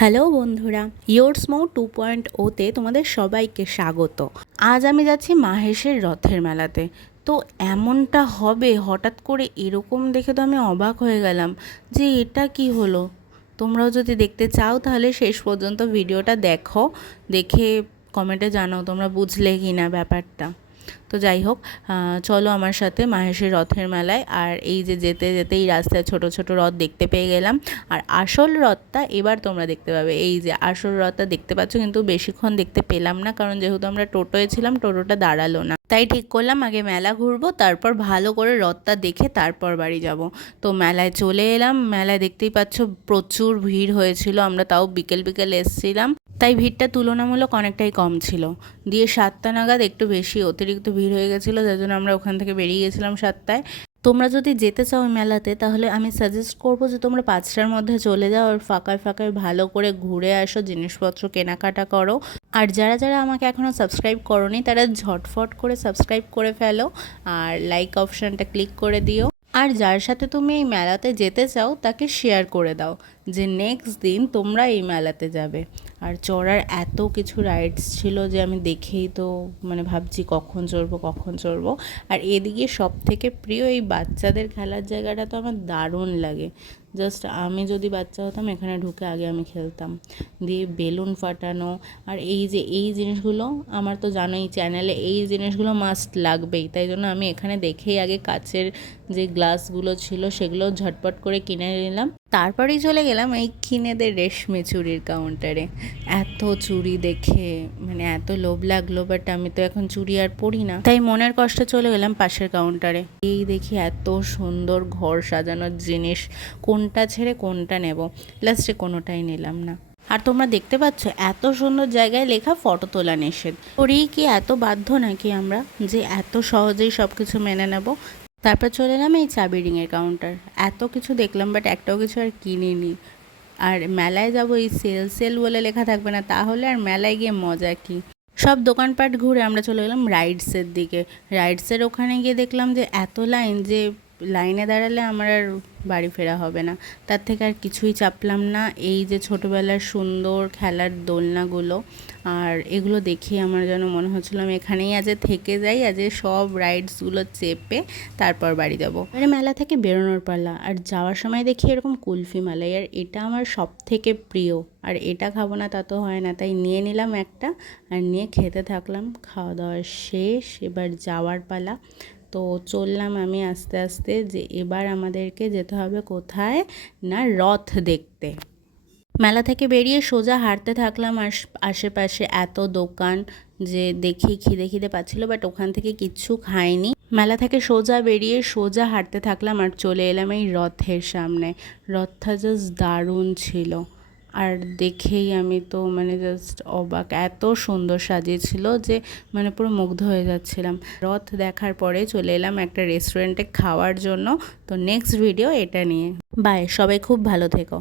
Hello বন্ধুরা, your স্মো 2.0তে তোমাদের সবাইকে স্বাগত। আজ আমি যাচ্ছি মাহেশের রথের মেলাতে। তো এমনটা হবে হঠাৎ করে, এরকম দেখে তো আমি অবাক হয়ে গেলাম যে এটা কি হলো। তোমরাও যদি দেখতে চাও তাহলে শেষ পর্যন্ত ভিডিওটা দেখো, দেখে কমেন্টে জানাও তোমরা বুঝলে কি না ব্যাপারটা। তো যাই হোক, চলো আমার সাথে মাহেশের রথের মেলায়। আর এই যে যেতে যেতে এই রাস্তায় ছোট ছোট রথ দেখতে পেয়ে গেলাম। আর আসল রথটা এবার তোমরা দেখতে পাবে। এই যে আসল রথটা দেখতে পাচ্ছ, কিন্তু বেশিক্ষণ দেখতে পেলাম না, কারণ যেহেতু আমরা টোটোয় ছিলাম, টোটোটা দাঁড়ালো না। তাই ঠিক করলাম আগে মেলা ঘুরবো, তারপর ভালো করে রথটা দেখে তারপর বাড়ি যাব। তো মেলায় চলে এলাম। মেলায় দেখতেই পাচ্ছ প্রচুর ভিড় হয়েছিল, আমরা তাও বিকেল বিকেল এসেছিলাম, তাই ভিড়টা তুলনামূলক অনেকটাই কম ছিল। দিয়ে 7টা নাগাদ একটু বেশি অতিরিক্ত ভিড় হয়ে গেছিলো, যার জন্য আমরা ওখান থেকে বেরিয়ে গেছিলাম 7টায়। তোমরা যদি যেতে চাও ওই মেলাতে, তাহলে আমি সাজেস্ট করবো যে তোমরা 5টার মধ্যে চলে যাও, আর ফাঁকায় ফাঁকায় ভালো করে ঘুরে আসো, জিনিসপত্র কেনাকাটা করো। আর যারা যারা আমাকে এখনও সাবস্ক্রাইব করোনি, তারা ঝটফট করে সাবস্ক্রাইব করে ফেলো, আর লাইক অপশানটা ক্লিক করে দিও। আর যার সাথে তুমি এই মেলাতে যেতে চাও তাকে শেয়ার করে দাও যে নেক্সট দিন তোমরা এই মেলাতে যাবে। আর চড়ার এত কিছু রাইডস ছিল যে আমি দেখেই তো ভাবছি কখন চড়বো। আর এদিকে সব থেকে প্রিয় এই বাচ্চাদের খেলার জায়গাটা তো আমার দারুণ লাগে। জাস্ট আমি যদি বাচ্চা হতাম, এখানে ঢুকে আগে আমি খেলতাম। দিয়ে বেলুন ফাটানো, আর এই যে এই জিনিসগুলো আমার তো জানোই, চ্যানেলে এই জিনিসগুলো মাস্ট লাগবেই, তাই জন্য আমি এখানে দেখেই আগে কাচের যে গ্লাসগুলো ছিল সেগুলো ঝটপট করে কিনে নিলাম। তারপরেই চলে গেলাম এই কিনেদের রেশমি চুড়ির কাউন্টারে। এত চুড়ি দেখে এত লোভ লাগলো, বাট আমি তো এখন চুড়ি আর পরি না, তাই মনের কষ্টে চলে গেলাম পাশের কাউন্টারে। এই দেখি এত সুন্দর ঘর সাজানোর জিনিস, কোনটা ছেড়ে কোনটা নেব, লাস্টে কোনোটাই নিলাম না। আর তোমরা দেখতে পাচ্ছ এত সুন্দর জায়গায় লেখা ফটো তোলা নিষেধ। করেই কি এত বাধ্য নাকি আমরা যে এত সহজেই সব কিছু মেনে নেব? তারপর চলে এলাম এই চাবি রিংয়ের কাউন্টার। এত কিছু দেখলাম, বাট একটাও কিছু আর কিনিনি। আর মেলায় যাব এই সেল বলে লেখা থাকবে না, তাহলে আর মেলায় গিয়ে মজা কি। সব দোকানপাট ঘুরে আমরা চলে গেলাম রাইডসের দিকে। রাইডসের ওখানে গিয়ে দেখলাম যে এত লাইন, যে লাইনে দাঁড়ালে আমার আর বাড়ি ফেরা হবে না। তার থেকে আর কিছুই চাপলাম না। এই যে ছোটোবেলার সুন্দর খেলার দোলনাগুলো, আর এগুলো দেখে আমার যেন মনে হচ্ছিলো আমি এখানেই আজ থেকে যাই, আজ সব রাইডসগুলো চেপে তারপর বাড়ি যাবো। এবারে মেলা থেকে বেরোনোর পালা, আর যাওয়ার সময় দেখি এরকম কুলফি মালাই, আর এটা আমার সব থেকে প্রিয়। আর এটা খাবো না তা তো হয় না, তাই নিয়ে নিলাম একটা, আর নিয়ে খেতে থাকলাম। খাওয়া দাওয়া শেষ, এবার যাওয়ার পালা। তো চললাম আমি আস্তে আস্তে, যে এবার আমাদেরকে যেতে হবে কোথায় না, রথ দেখতে। মেলা থেকে বেরিয়ে সোজা হাঁটতে থাকলাম, আশেপাশে এত দোকান যে দেখি খিদে পাচ্ছিল, বাট ওখান থেকে কিচ্ছু খাইনি। মেলা থেকে সোজা বেরিয়ে সোজা হাঁটতে থাকলাম, আর চলে এলাম এই রথের সামনে। রথটা জাস্ট দারুণ ছিল, আর দেখেই আমি তো জাস্ট অবাক, এত সুন্দর সাজিয়েছিল যে পুরো মুগ্ধ হয়ে যাচ্ছিলাম। রথ দেখার পরে চলে এলাম একটা রেস্টুরেন্টে খাওয়ার জন্য। তো নেক্সট ভিডিও এটা নিয়ে। বাই, সবাই খুব ভালো থেকো।